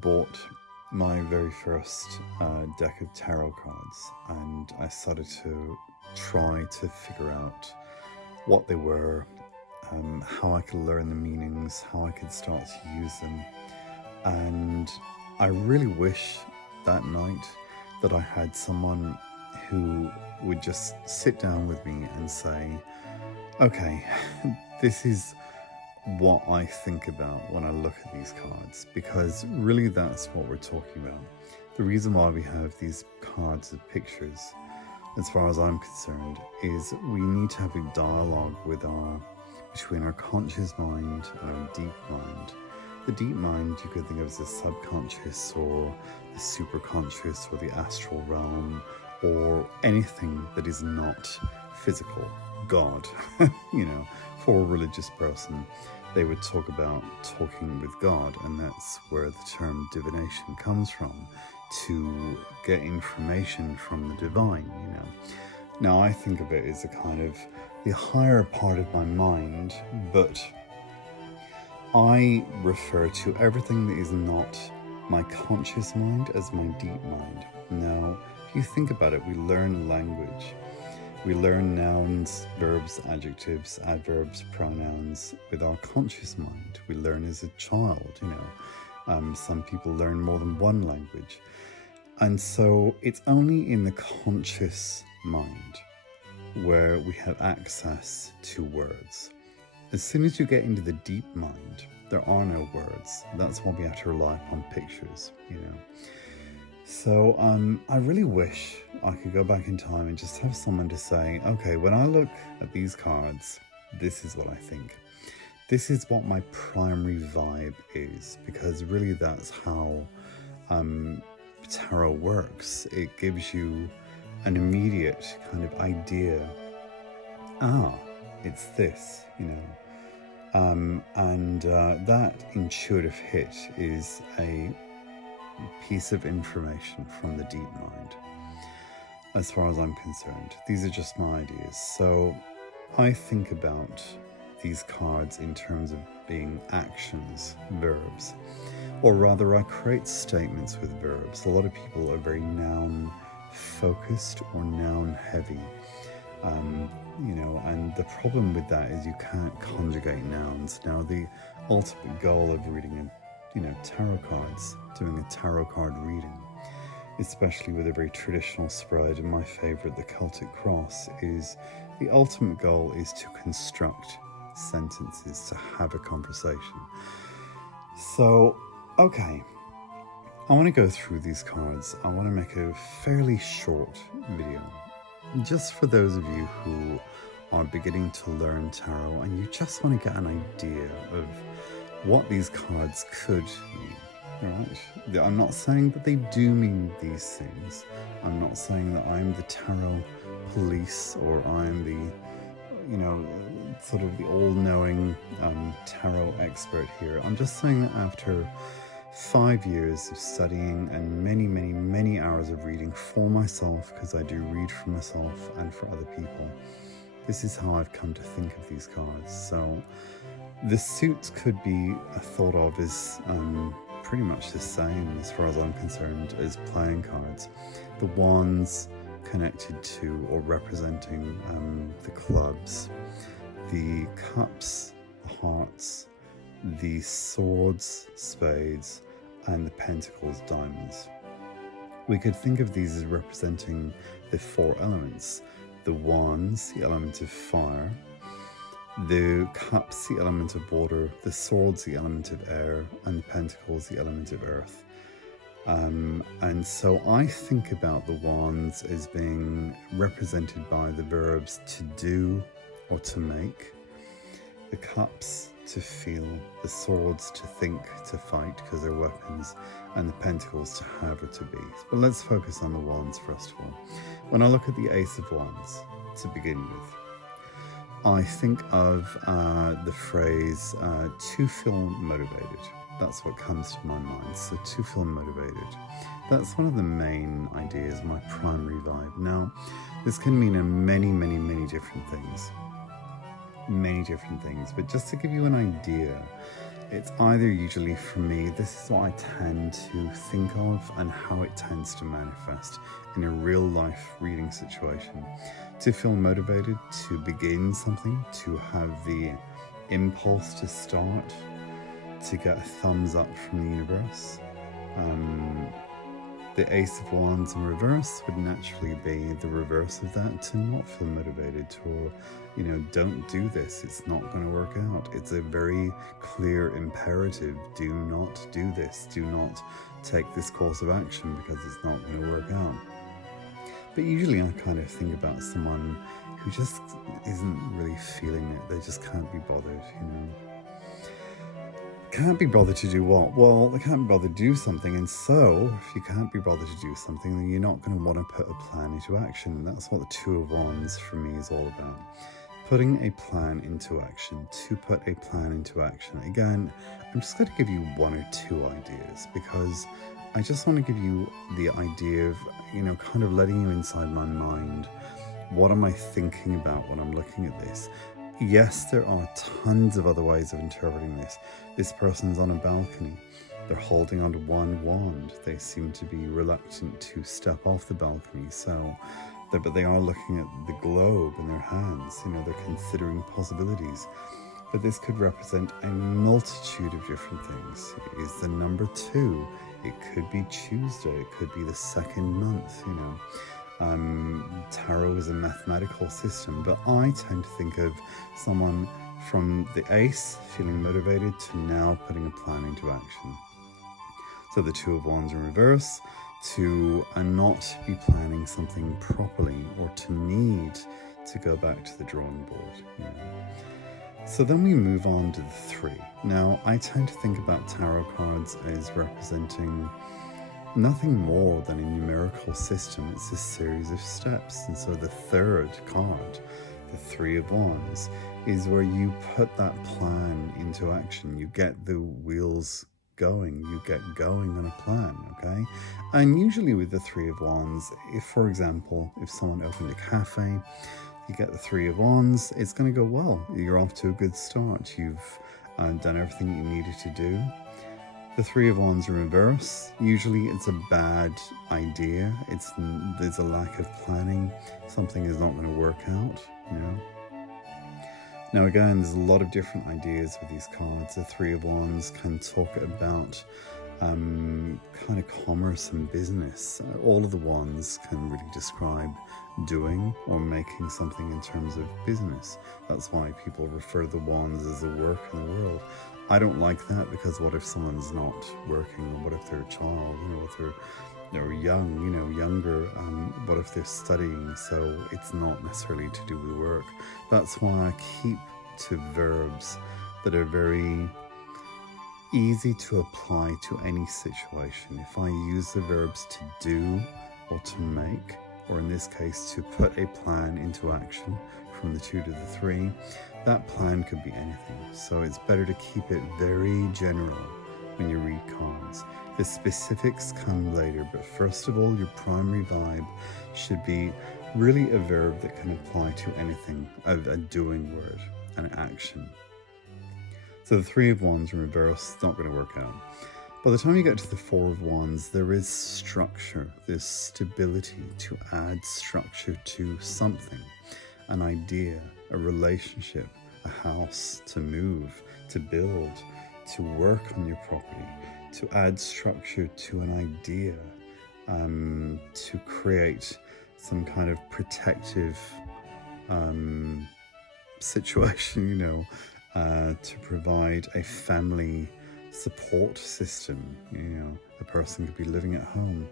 bought my very first deck of tarot cards, and I started to try to figure out what they were, how I could learn the meanings, how I could start to use them. And I really wish that night that I had someone who would just sit down with me and say, okay, this is what I think about when I look at these cards, because really that's what we're talking about. The reason why we have these cards of pictures, as far as I'm concerned, is we need to have a dialogue between our conscious mind and our deep mind. The deep mind you could think of as the subconscious or the superconscious or the astral realm, or anything that is not physical. God, for a religious person, they would talk about talking with God, and that's where the term divination comes from, to get information from the divine, Now I think of it as a kind of the higher part of my mind, but I refer to everything that is not my conscious mind as my deep mind. Now, if you think about it, we learn language. We learn nouns, verbs, adjectives, adverbs, pronouns with our conscious mind. We learn as a child, Some people learn more than one language. And so it's only in the conscious mind where we have access to words. As soon as you get into the deep mind, there are no words. That's why we have to rely upon pictures, So I really wish I could go back in time and just have someone to say, okay, when I look at these cards, this is what I think. This is what my primary vibe is, because really that's how tarot works. It gives you an immediate kind of idea. It's this, that intuitive hit is a piece of information from the deep mind. As far as I'm concerned, these are just my ideas. So I think about these cards in terms of being actions, verbs, or rather I create statements with verbs. A lot of people are very noun focused or noun heavy, and the problem with that is you can't conjugate nouns. Now the ultimate goal of reading tarot cards, doing a tarot card reading, especially with a very traditional spread, and my favorite, the Celtic Cross, is the ultimate goal is to construct sentences, to have a conversation. So, okay, I want to go through these cards. I want to make a fairly short video, just for those of you who are beginning to learn tarot and you just want to get an idea of what these cards could mean. Right? I'm not saying that they do mean these things. I'm not saying that I'm the tarot police or I'm the, sort of the all-knowing tarot expert here. I'm just saying that after 5 years of studying and many, many, many hours of reading for myself, because I do read for myself and for other people, this is how I've come to think of these cards. So the suits could be thought of as pretty much the same, as far as I'm concerned, as playing cards. The wands connected to or representing the clubs, the cups, the hearts, the swords, spades, and the pentacles, diamonds. We could think of these as representing the four elements. The wands, the element of fire, the cups, the element of water, the swords, the element of air, and the pentacles, the element of earth. And so I think about the wands as being represented by the verbs to do or to make, the cups to feel, the swords to think, to fight because they're weapons, and the pentacles to have or to be. But let's focus on the wands first of all. When I look at the Ace of Wands to begin with, I think of the phrase to feel motivated. That's what comes to my mind. So to feel motivated. That's one of the main ideas, my primary vibe. Now, this can mean many, many, many different things. Many different things. But just to give you an idea, It's either, usually for me, this is what I tend to think of and how it tends to manifest in a real life reading situation. To feel motivated to begin something, to have the impulse to start, to get a thumbs up from the universe. The Ace of Wands in reverse would naturally be the reverse of that, to not feel motivated, or, don't do this, it's not going to work out. It's a very clear imperative: do not do this, do not take this course of action because it's not going to work out. But usually I kind of think about someone who just isn't really feeling it. They just can't be bothered, Can't be bothered to do what? Well, they can't be bothered to do something, and so if you can't be bothered to do something, then you're not going to want to put a plan into action. And that's what the Two of Wands for me is all about. Putting a plan into action, to put a plan into action. Again, I'm just going to give you one or two ideas, because I just want to give you the idea of, kind of letting you inside my mind. What am I thinking about when I'm looking at this? Yes, there are tons of other ways of interpreting this. This person's on a balcony. They're holding onto one wand. They seem to be reluctant to step off the balcony. But they are looking at the globe in their hands. They're considering possibilities. But this could represent a multitude of different things. It is the number 2. It could be Tuesday. It could be the second month, Tarot is a mathematical system, but I tend to think of someone from the Ace feeling motivated to now putting a plan into action. So the Two of Wands in reverse, to not be planning something properly, or to need to go back to the drawing board. So then we move on to the 3. Now, I tend to think about tarot cards as representing nothing more than a numerical system. It's a series of steps. And so the 3rd card, the 3 of Wands, is where you put that plan into action. You get the wheels going. You get going on a plan, okay? And usually with the 3 of Wands, if, for example, if someone opened a cafe, you get the 3 of Wands, it's going to go well. You're off to a good start. You've done everything you needed to do. The 3 of Wands in reverse, usually it's a bad idea. There's a lack of planning. Something is not going to work out, Now again, there's a lot of different ideas with these cards. The 3 of Wands can talk about kind of commerce and business. All of the wands can really describe doing or making something in terms of business. That's why people refer to the wands as the work in the world. I don't like that, because what if someone's not working? What if they're a child? If they're young, younger, what if they're studying? So it's not necessarily to do with work. That's why I keep to verbs that are very easy to apply to any situation. If I use the verbs to do or to make, or in this case to put a plan into action, from the 2 to the 3, that plan could be anything. So it's better to keep it very general when you read cards. The specifics come later, but first of all, your primary vibe should be really a verb that can apply to anything, a doing word, an action. So the 3 of Wands in reverse, not going to work out. By the time you get to the 4 of Wands, there is structure, there's stability, to add structure to something, an idea, a relationship, a house, to move, to build, to work on your property, to add structure to an idea, to create some kind of protective situation, to provide a family support system. A person could be living at home.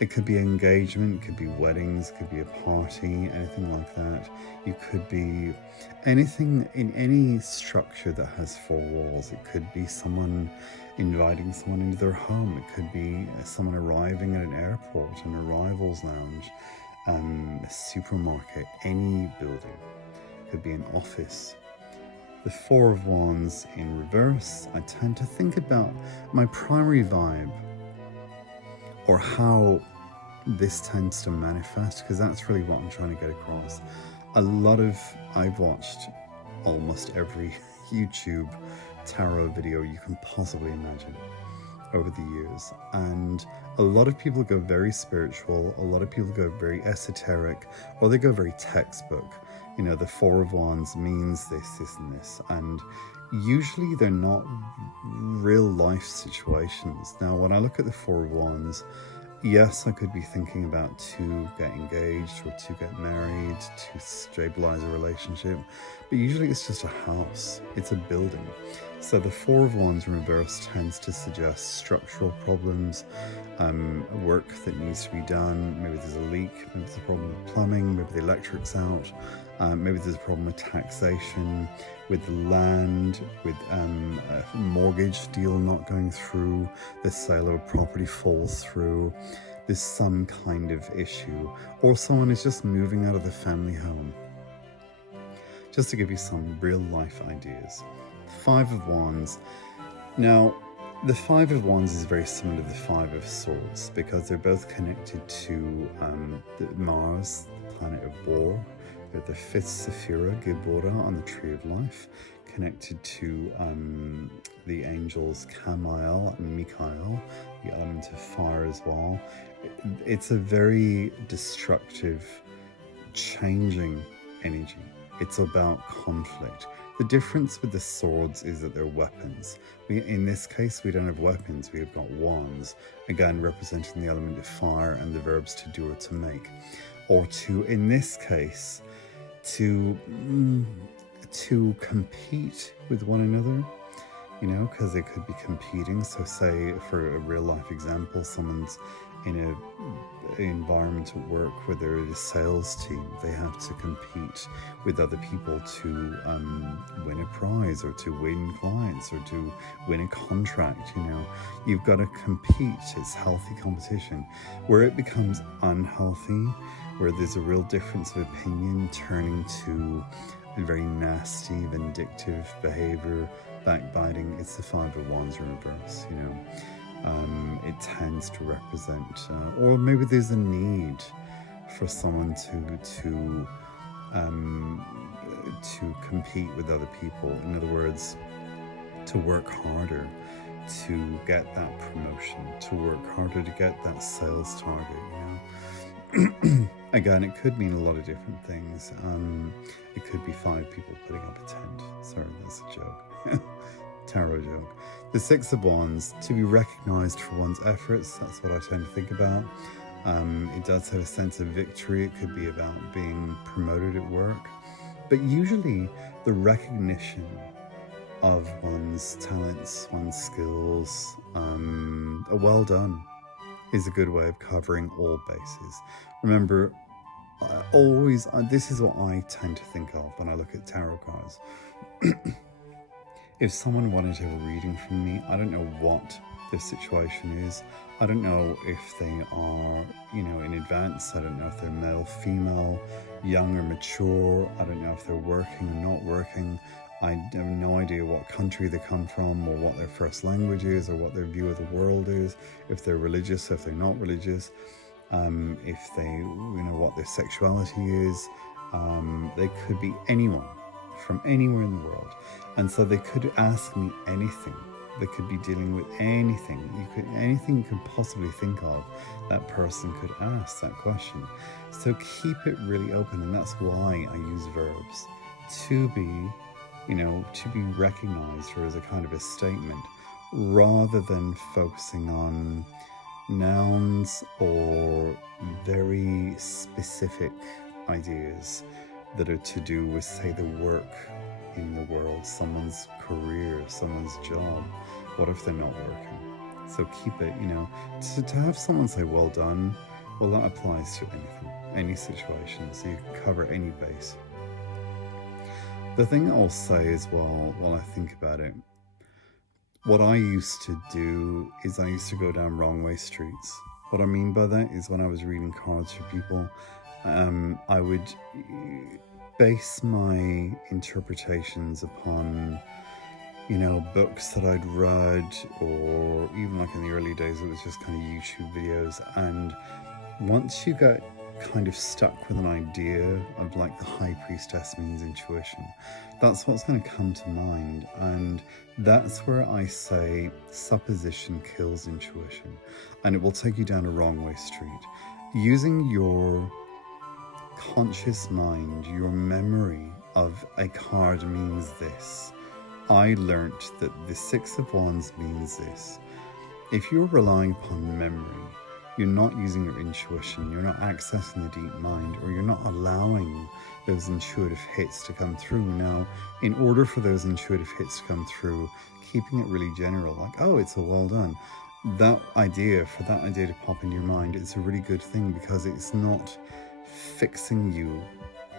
It could be engagement, it could be weddings, it could be a party, anything like that. You could be anything in any structure that has 4 walls. It could be someone inviting someone into their home. It could be someone arriving at an airport, an arrivals lounge, a supermarket, any building. It could be an office. The 4 of Wands in reverse, I tend to think about my primary vibe, or how this tends to manifest, because that's really what I'm trying to get across. I've watched almost every YouTube tarot video you can possibly imagine over the years. And a lot of people go very spiritual, a lot of people go very esoteric, or they go very textbook. You know, the Four of Wands means this, and this. And usually they're not real life situations. Now, when I look at the Four of Wands, yes, I could be thinking about to get engaged or to get married, to stabilize a relationship, but usually it's just a house, it's a building. So the Four of Wands in reverse tends to suggest structural problems, work that needs to be done. Maybe there's a leak, maybe there's a problem with plumbing, maybe the electric's out, maybe there's a problem with taxation, with land, with a mortgage deal not going through, the sale of a property falls through, there's some kind of issue, or someone is just moving out of the family home. Just to give you some real life ideas. Five of Wands. Now, the Five of Wands is very similar to the Five of Swords because they're both connected to Mars, the planet of war. They're the fifth Sephira, Gibora, on the Tree of Life, connected to the angels Camael and Michael, the element of fire as well. It's a very destructive, changing energy. It's about conflict. The difference with the swords is that they're weapons. In this case, we don't have weapons, we have got wands, again representing the element of fire and the verbs to do or to make. Or to, in this case, to compete with one another, you know, because they could be competing. So say, for a real life example, someone's in an environment at work where they're a sales team, they have to compete with other people to win a prize or to win clients or to win a contract. You know, you've got to compete. It's healthy competition. Where it becomes unhealthy, where there's a real difference of opinion turning to a very nasty, vindictive behavior, backbiting, it's the Five of Wands in reverse, you know. It tends to represent, or maybe there's a need for someone to compete with other people. In other words, to work harder to get that promotion, to work harder to get that sales target, you know. Again, it could mean a lot of different things. It could be 5 people putting up a tent. Sorry, that's a joke. Tarot joke. The Six of Wands, to be recognized for one's efforts, that's what I tend to think about. It does have a sense of victory. It could be about being promoted at work. But usually the recognition of one's talents, one's skills, a well done is a good way of covering all bases. Remember, this is what I tend to think of when I look at tarot cards. If someone wanted to have a reading from me, I don't know what their situation is. I don't know if they are, you know, in advance. I don't know if they're male, female, young or mature. I don't know if they're working or not working. I have no idea what country they come from or what their first language is or what their view of the world is, if they're religious, if they're not religious, if they, you know, what their sexuality is. They could be anyone from anywhere in the world. And so they could ask me anything. They could be dealing with anything. Anything you could possibly think of, that person could ask that question. So keep it really open, and that's why I use verbs to be, you know, to be recognized or as a kind of a statement, rather than focusing on nouns or very specific ideas that are to do with, say, the work in the world, someone's career, someone's job. What if they're not working? So keep it, you know, to have someone say well done, well, that applies to anything, any situation, so you can cover any base. The thing I'll say as well, while I think about it, what I used to do is I used to go down wrong way streets. What I mean by that is when I was reading cards for people, I would base my interpretations upon, you know, books that I'd read, or even like in the early days, it was just kind of YouTube videos. And once you get kind of stuck with an idea of like the high priestess means intuition, that's what's going to come to mind. And that's where I say supposition kills intuition, and it will take you down a wrong way street. Using your conscious mind, your memory of a card means this. I learnt that the Six of Wands means this. If you're relying upon memory, you're not using your intuition, you're not accessing the deep mind, or you're not allowing those intuitive hits to come through. Now, in order for those intuitive hits to come through, keeping it really general, like, oh, it's a well done, for that idea to pop in your mind, it's a really good thing, because it's not fixing you.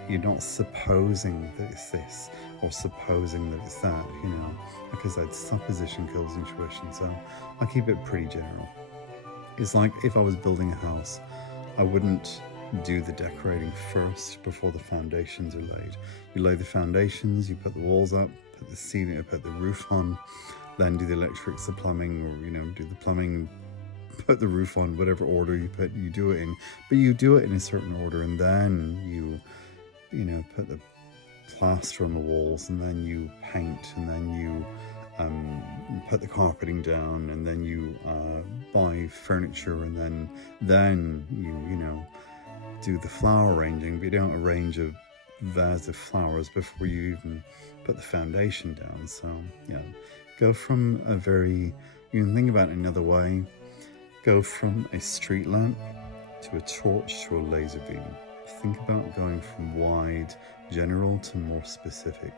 You're not supposing that it's this or supposing that it's that, you know. Like I said, supposition kills intuition, so I keep it pretty general. It's like if I was building a house, I wouldn't do the decorating first before the foundations are laid. You lay the foundations, you put the walls up, put the ceiling, put the roof on, then do the electrics, the plumbing, or, you know, do the plumbing, put the roof on, whatever order you do it in. But you do it in a certain order, and then you know, put the plaster on the walls, and then you paint, and then you put the carpeting down, and then you buy furniture, and then you know, do the flower arranging. But you don't arrange a vase of flowers before you even put the foundation down. So yeah, go from you can think about it another way. Go from a street lamp to a torch to a laser beam. Think about going from wide, general to more specific,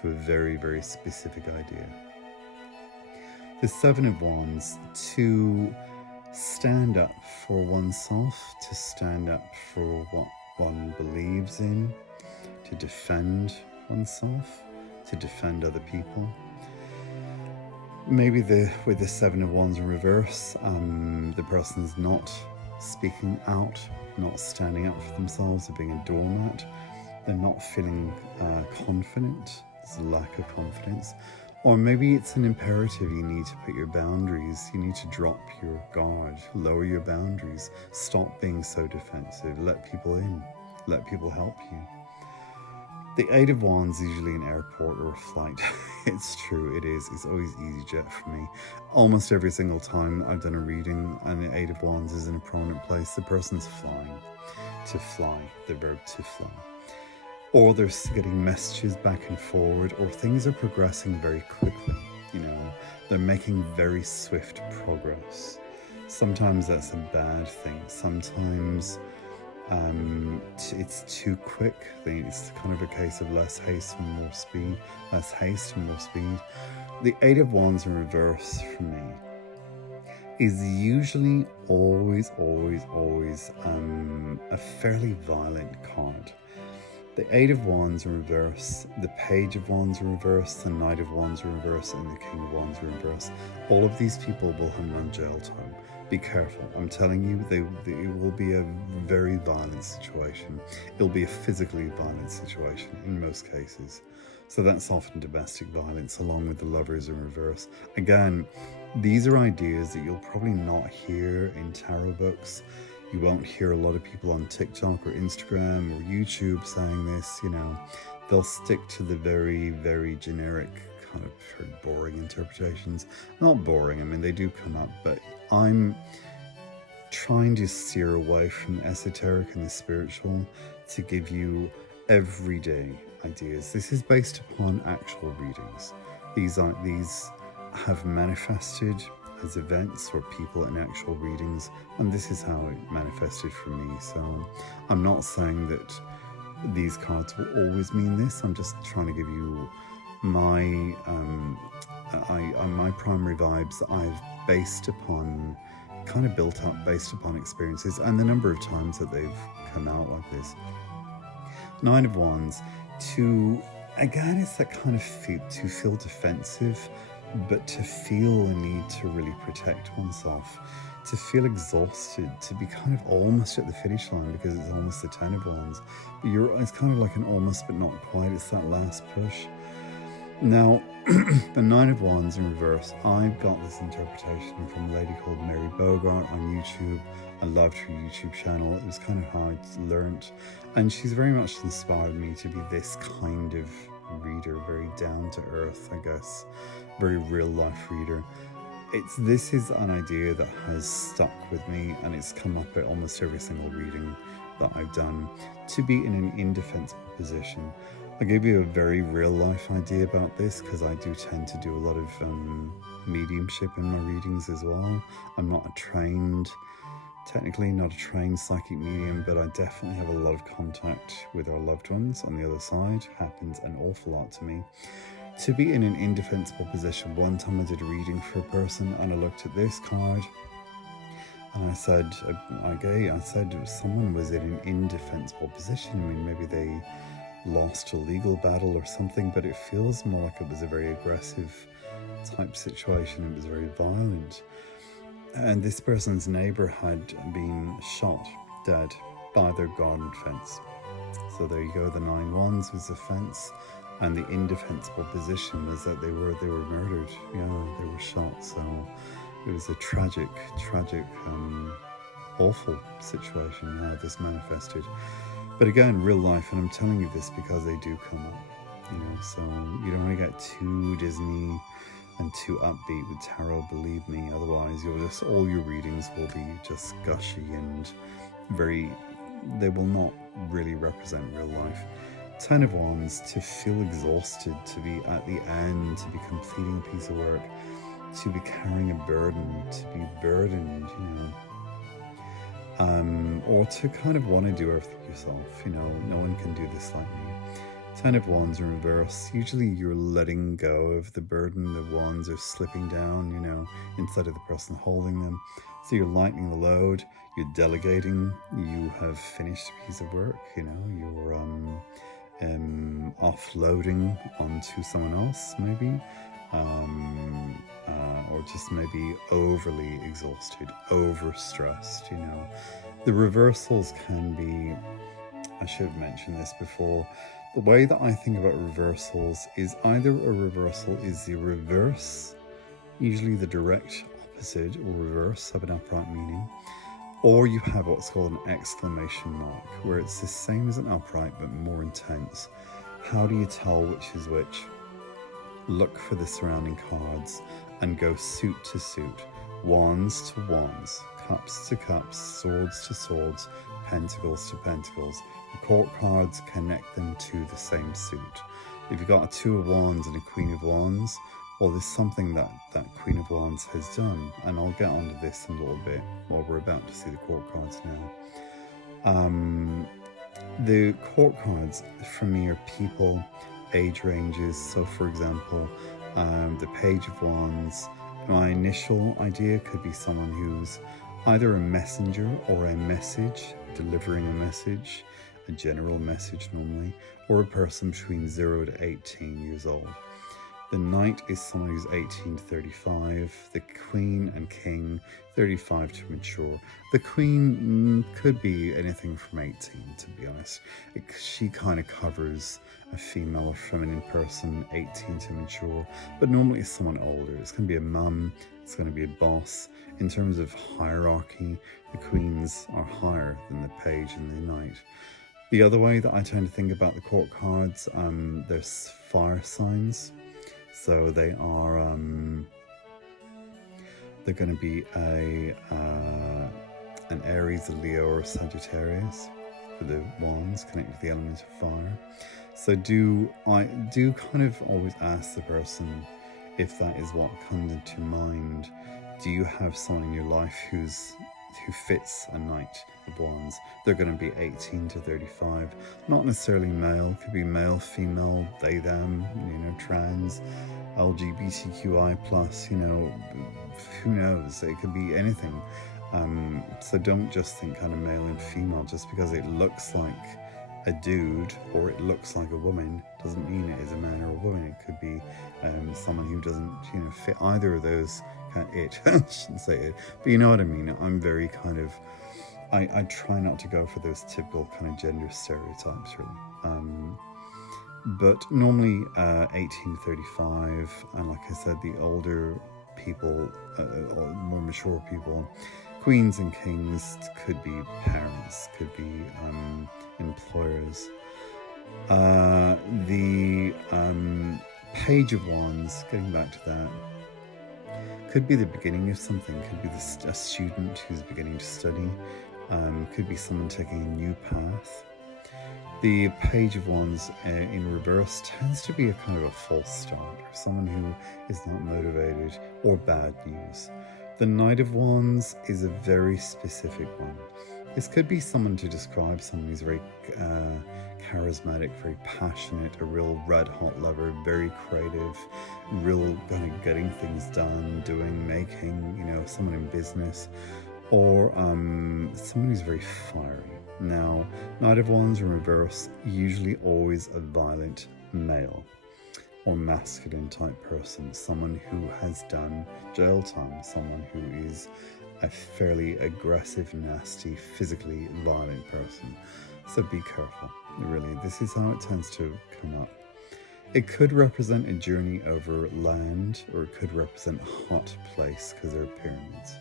to a very, very specific idea. The Seven of Wands, to stand up for oneself, to stand up for what one believes in, to defend oneself, to defend other people. Maybe with the Seven of Wands in reverse, the person's not speaking out, not standing up for themselves, they're being a doormat, they're not feeling confident, there's a lack of confidence. Or maybe it's an imperative, you need to put your boundaries, you need to drop your guard, lower your boundaries, stop being so defensive, let people in, let people help you. The Eight of Wands is usually an airport or a flight. It's true, it is. It's always EasyJet for me. Almost every single time I've done a reading and the Eight of Wands is in a prominent place, the person's flying. To fly, the verb to fly. Or they're getting messages back and forward, or things are progressing very quickly. You know, they're making very swift progress. Sometimes that's a bad thing. Sometimes it's too quick. It's kind of a case of less haste and more speed. Less haste and more speed. The Eight of Wands in reverse for me is usually always a fairly violent card. The Eight of Wands in reverse, the Page of Wands in reverse, the Knight of Wands in reverse, and the King of Wands in reverse. All of these people will have run jail time. Be careful. I'm telling you, it will be a very violent situation. It'll be a physically violent situation in most cases. So that's often domestic violence, along with the Lovers in reverse. Again, these are ideas that you'll probably not hear in tarot books. You won't hear a lot of people on TikTok or Instagram or YouTube saying this, you know. They'll stick to the very, very generic, kind of very boring interpretations. Not boring, I mean, they do come up, but I'm trying to steer away from the esoteric and the spiritual to give you everyday ideas. This is based upon actual readings. These have manifested as events or people in actual readings, and this is how it manifested for me. So I'm not saying that these cards will always mean this. I'm just trying to give you my my primary vibes that I've built up based upon experiences and the number of times that they've come out like this. Nine of Wands, again, it's that kind of to feel defensive, but to feel the need to really protect oneself, to feel exhausted, to be kind of almost at the finish line because it's almost the Ten of Wands. It's kind of like an almost but not quite, it's that last push. Now, the Nine of Wands in reverse, I got this interpretation from a lady called Mary Bogart on YouTube. I loved her YouTube channel. It was kind of hard learnt, and she's very much inspired me to be this kind of reader, very down to earth, I guess, very real life reader. This is an idea that has stuck with me, and it's come up at almost every single reading that I've done, to be in an indefensible position. I'll give you a very real life idea about this, because I do tend to do a lot of mediumship in my readings as well. I'm not technically not a trained psychic medium, but I definitely have a lot of contact with our loved ones on the other side. Happens an awful lot to me. To be in an indefensible position, one time I did a reading for a person, and I looked at this card, and I said someone was in an indefensible position. I mean, maybe they lost a legal battle or something, but it feels more like it was a very aggressive type situation. It was very violent. And this person's neighbor had been shot dead by their garden fence. So there you go, the 9 Wands was the fence, and the indefensible position was that they were murdered. Yeah, they were shot. So it was a tragic, awful situation how this manifested. But again, real life, and I'm telling you this because they do come up, so you don't want to get too Disney and too upbeat with tarot, believe me, otherwise all your readings will be just gushy and they will not really represent real life. 10 of Wands, to feel exhausted, to be at the end, to be completing a piece of work, to be carrying a burden, to be burdened, or to kind of want to do everything yourself. No one can do this like me. 10 of Wands in reverse, usually you're letting go of the burden. The wands are slipping down, instead of the person holding them. So you're lightening the load, you're delegating, you have finished a piece of work, you're offloading onto someone else, maybe, or just maybe overly exhausted, overstressed. The reversals can be, I should have mentioned this before, the way that I think about reversals is either a reversal is the reverse, usually the direct opposite or reverse of an upright meaning, or you have what's called an exclamation mark, where it's the same as an upright but more intense. How do you tell which is which? Look for the surrounding cards and go suit to suit, wands to wands, cups to cups, swords to swords, pentacles to pentacles. The court cards connect them to the same suit. If you've got a 2 of Wands and a Queen of Wands, well, there's something that Queen of Wands has done, and I'll get onto this in a little bit while we're about to see the court cards now. The court cards for me are people, age ranges. So for example, the Page of Wands, my initial idea could be someone who's either a messenger or a message, delivering a message, a general message normally, or a person between 0 to 18 years old. The Knight is someone who's 18 to 35. The Queen and King, 35 to mature. The Queen could be anything from 18, to be honest. She kind of covers a female or feminine person, 18 to mature, but normally it's someone older. It's going to be a mum, it's going to be a boss. In terms of hierarchy, the Queens are higher than the Page and the Knight. The other way that I tend to think about the court cards, there's fire signs. So they are, they're going to be an Aries, a Leo, or a Sagittarius for the wands, connected to the element of fire. So I do kind of always ask the person if that is what comes into mind. Do you have someone in your life who fits a Knight of Wands? They're going to be 18 to 35, not necessarily male, could be male, female, they, them, trans, LGBTQI+, who knows, it could be anything. So don't just think kind of male and female. Just because it looks like a dude or it looks like a woman doesn't mean it is a man or a woman. It could be someone who doesn't fit either of those. I shouldn't say it, but you know what I mean. I'm very kind of, I try not to go for those typical kind of gender stereotypes, really. But normally 1835, and like I said, the older people, more mature people, queens and kings could be parents, could be employers. The Page of Wands, getting back to that, could be the beginning of something, could be a student who's beginning to study, could be someone taking a new path. The Page of Wands in reverse tends to be a kind of a false start, or someone who is not motivated, or bad news. The Knight of Wands is a very specific one. This could be someone to describe someone who's very charismatic, very passionate, a real red hot lover, very creative, real kind of getting things done, doing, making, you know, someone in business, or someone who's very fiery. Now, Knight of Wands in reverse, usually always a violent male or masculine type person, someone who has done jail time, someone who is a fairly aggressive, nasty, physically violent person. So be careful, really. This is how it tends to come up. It could represent a journey over land, or it could represent a hot place because there are pyramids.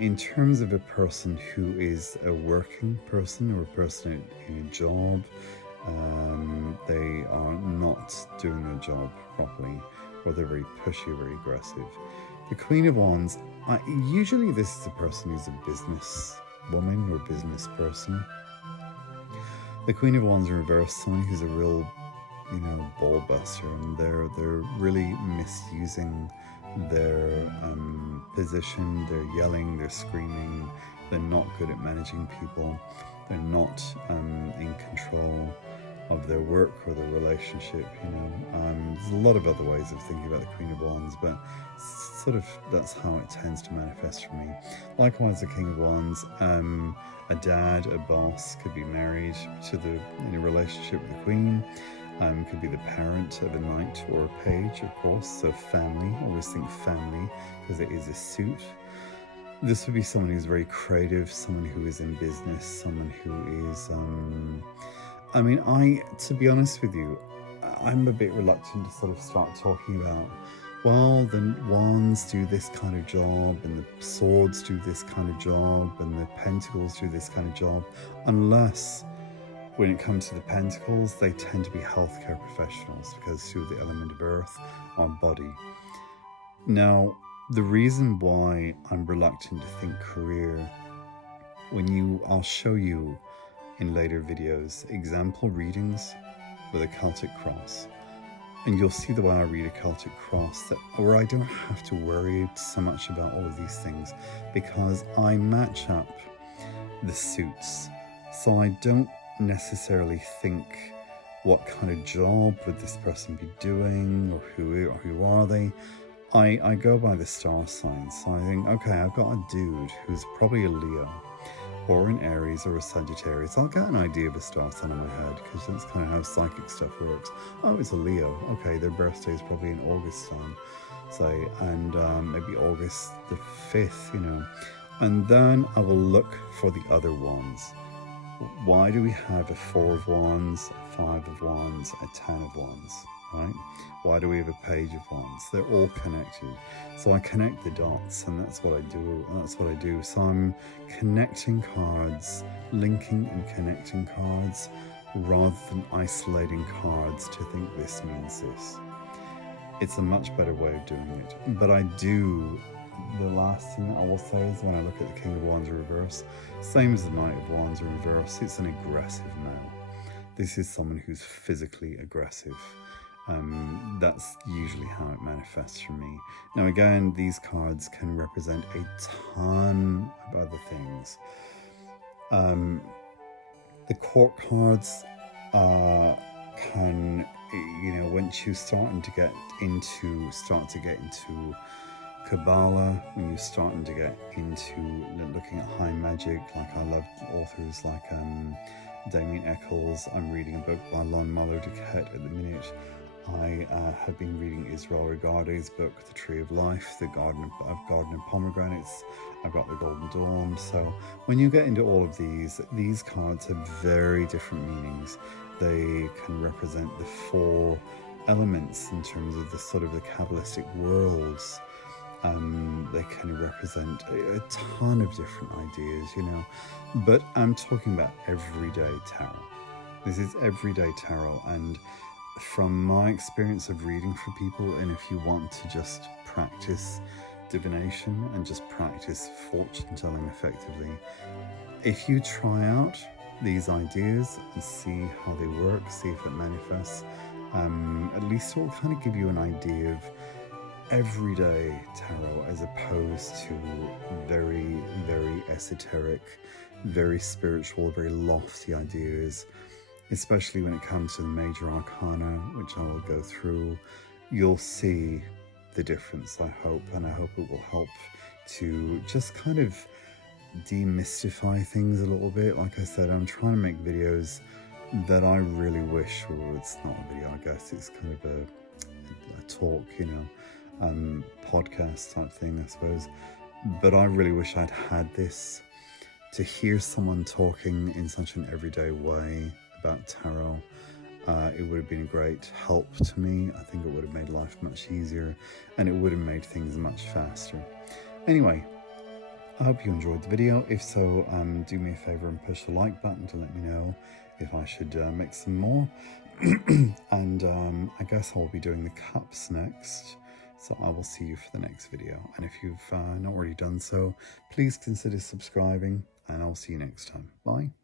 In terms of a person who is a working person or a person in a job, they are not doing their job properly, or they're very pushy, very aggressive. The Queen of Wands, usually this is a person who's a business woman or business person. The Queen of Wands in reverse, someone who's a real, you know, ball buster, and they're really misusing their position. They're yelling, they're screaming, they're not good at managing people, they're not in control of their work or their relationship, you know. There's a lot of other ways of thinking about the Queen of Wands, but sort of that's how it tends to manifest for me. Likewise, the King of Wands, a dad, a boss, could be married in a relationship with the Queen. Could be the parent of a knight or a page, of course. So family, always think family, because it is a suit. This would be someone who's very creative, someone who is in business, someone who is, to be honest with you, I'm a bit reluctant to sort of start talking about, well, the wands do this kind of job, and the swords do this kind of job, and the pentacles do this kind of job, unless when it comes to the pentacles, they tend to be healthcare professionals, because through the element of earth, our body. Now, the reason why I'm reluctant to think career, I'll show you in later videos example readings with a Celtic cross, and you'll see the way I read a Celtic cross, where I don't have to worry so much about all of these things, because I match up the suits. So I don't necessarily think what kind of job would this person be doing, or who are they. I go by the star signs. So I think, okay, I've got a dude who's probably a Leo or an Aries or a Sagittarius. I'll get an idea of a star sign in my head, because that's kind of how psychic stuff works. Oh, it's a Leo. Okay, their birthday is probably in August time, say, and maybe August the 5th, you know. And then I will look for the other ones. Why do we have a 4 of Wands, a 5 of Wands, a 10 of Wands, right? Why do we have a Page of Wands? They're all connected. So I connect the dots, and that's what I do. So I'm connecting cards, linking and connecting cards, rather than isolating cards to think this means this. It's a much better way of doing it. But the last thing I will say is, when I look at the King of Wands in reverse, same as the Knight of Wands in reverse, it's an aggressive male. This is someone who's physically aggressive. That's usually how it manifests for me. Now again, these cards can represent a ton of other things. The court cards can, once you start to get into Kabbalah, when you're starting to get into looking at high magic, like I love authors like Damien Eccles. I'm reading a book by Lon Muller de Ket at the minute. I have been reading Israel Regardie's book, The Tree of Life, the Garden of Pomegranates. I've got the Golden Dawn. So when you get into all of these cards have very different meanings. They can represent the four elements in terms of the sort of the Kabbalistic worlds. They can represent a ton of different ideas, you know. But I'm talking about everyday tarot. This is everyday tarot, and from my experience of reading for people, and if you want to just practice divination and just practice fortune telling effectively, if you try out these ideas and see how they work, see if it manifests, at least it will kind of give you an idea of everyday tarot as opposed to very, very esoteric, very spiritual, very lofty ideas. Especially when it comes to the major arcana, which I will go through. You'll see the difference, I hope, and I hope it will help to just kind of demystify things a little bit. Like I said, I'm trying to make videos that I really wish, well, it's not a video, I guess, it's kind of a talk, you know, podcast type thing, I suppose. But I really wish I'd had this, to hear someone talking in such an everyday way about tarot. It would have been a great help to me. I think it would have made life much easier, and it would have made things much faster. Anyway, I hope you enjoyed the video. If so, do me a favor and push the like button to let me know if I should make some more. And I guess I'll be doing the cups next, so I will see you for the next video. And if you've not already done so, please consider subscribing, and I'll see you next time. Bye.